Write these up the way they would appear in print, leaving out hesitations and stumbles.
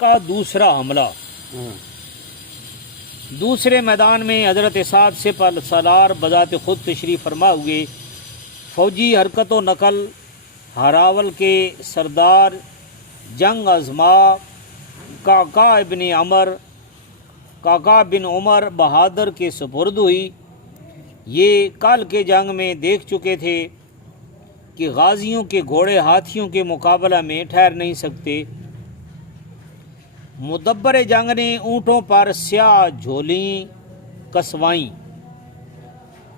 کا دوسرا حملہ۔ دوسرے میدان میں حضرت سعد سپہ سالار بذات خود تشریف فرما ہوئے فوجی حرکت و نقل ہراول کے سردار جنگ ازما کاکا بن عمر بہادر کے سپرد ہوئی۔ یہ کل کے جنگ میں دیکھ چکے تھے کہ غازیوں کے گھوڑے ہاتھیوں کے مقابلہ میں ٹھہر نہیں سکتے۔ مدبر جنگ نے اونٹوں پر سیاہ جھولیں کسوائیں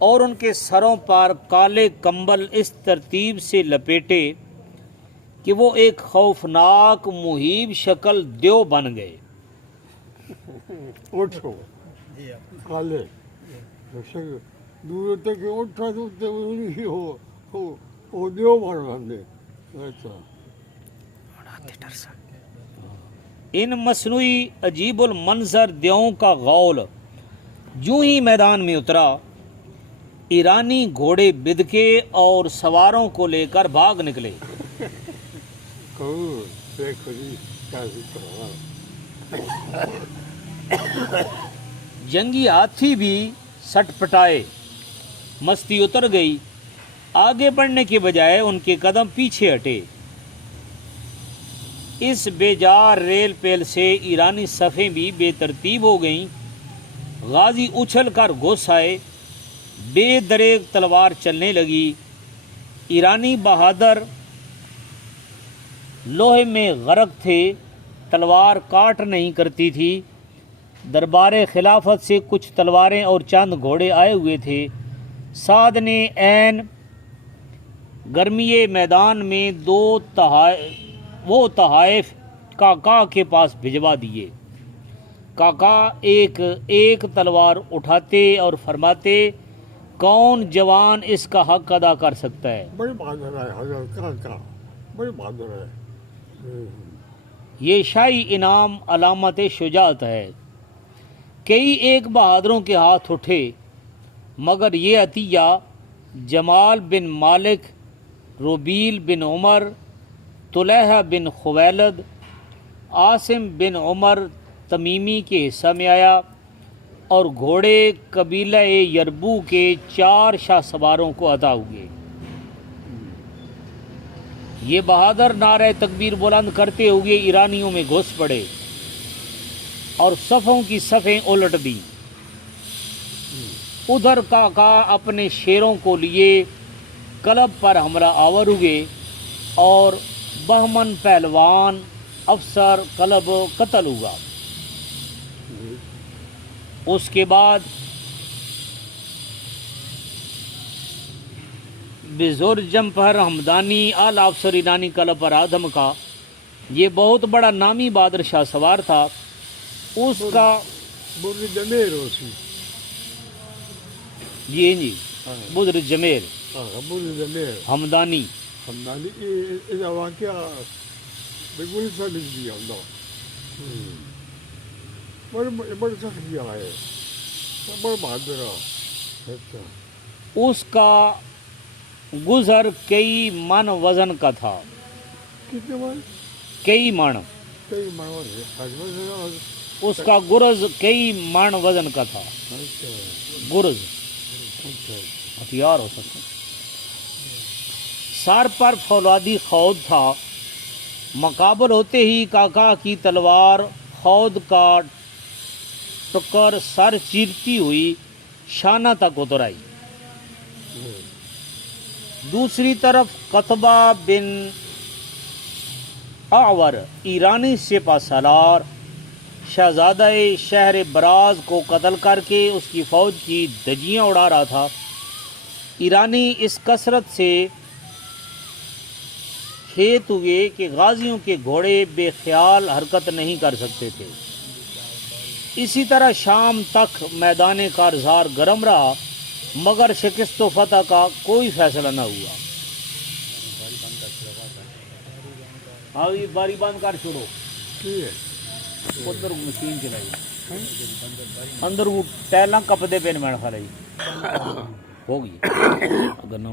اور ان کے سروں پر کالے کمبل اس ترتیب سے لپیٹے کہ وہ ایک خوفناک مہیب شکل دیو بن گئے۔ اٹھو کالے دور تک اٹھا تو دیو بن بندے۔ ان مصنوعی عجیب المنظر دیووں کا غول جو ہی میدان میں اترا، ایرانی گھوڑے بدکے اور سواروں کو لے کر بھاگ نکلے۔ جنگی ہاتھی بھی سٹ پٹائے، مستی اتر گئی، آگے بڑھنے کے بجائے ان کے قدم پیچھے ہٹے۔ اس بے جار ریل پیل سے ایرانی صفیں بھی بے ترتیب ہو گئیں۔ غازی اچھل کر گھس آئے، بے دریغ تلوار چلنے لگی۔ ایرانی بہادر لوہے میں غرق تھے، تلوار کاٹ نہیں کرتی تھی۔ دربار خلافت سے کچھ تلواریں اور چند گھوڑے آئے ہوئے تھے۔ سعد نے عین گرمی میدان میں وہ تحائف کاکا کے پاس بھجوا دیے۔ کاکا ایک تلوار اٹھاتے اور فرماتے، کون جوان اس کا حق ادا کر سکتا ہے؟ بڑی بہادر ہے حضرت کاکا، بڑی بہادر ہے۔ یہ شاہی انعام علامت شجاعت ہے۔ کئی ایک بہادروں کے ہاتھ اٹھے، مگر یہ عطیہ جمال بن مالک، روبیل بن عمر، طلحہ بن خویلد، عاصم بن عمر تمیمی کے حصہ میں آیا اور گھوڑے قبیلہ یربو کے 4 شاہ سواروں کو عطا ہوئے۔ یہ بہادر نعرہ تکبیر بلند کرتے ہوئے ایرانیوں میں گھس پڑے اور صفوں کی صفیں الٹ دی۔ ادھر کاکا اپنے شیروں کو لیے کلب پر حملہ آور ہوئے اور بہمن پہلوان افسر کلب قتل ہوا۔ اس کے بعد بزور جمپر ہمدانی آل افسر ایرانی کلب پر آدم کا، یہ بہت بڑا نامی بہادر شاہ سوار تھا۔ اس کا بر جمیر ہوتی، جی بدر جمیر بر جمیر ہمدانی ہمدانی یہ واقعہ بالکل سمجھ دیا اللہ، بڑے سخت کیا ہے، بڑا بہادر ہے۔ اس کا گزر کئی من وزن کا تھا، کتنے بار کئی من، کئی منور اس کا گرز کئی من وزن کا تھا۔ گرز ہتھیار ہو سکتا، سر پر فولادی خود تھا۔ مقابل ہوتے ہی کاکا کی تلوار خود کا ٹکر سر چیرتی ہوئی شانہ تک اتر آئی۔ دوسری طرف قطبہ بن اعور ایرانی سپہ سالار شہزادہ شہر براز کو قتل کر کے اس کی فوج کی دھجیاں اڑا رہا تھا۔ ایرانی اس کثرت سے کھیت ہوئے کہ غازیوں کے گھوڑے بے خیال حرکت نہیں کر سکتے تھے۔ اسی طرح شام تک میدان کارزار گرم رہا، مگر شکست و فتح کا کوئی فیصلہ نہ ہوا۔ باری بند کر چھوڑو، ادھر مشین چلائی، اندر وہ ٹائلاں کپدے پہ میرے خیال ہوگی اگر نہ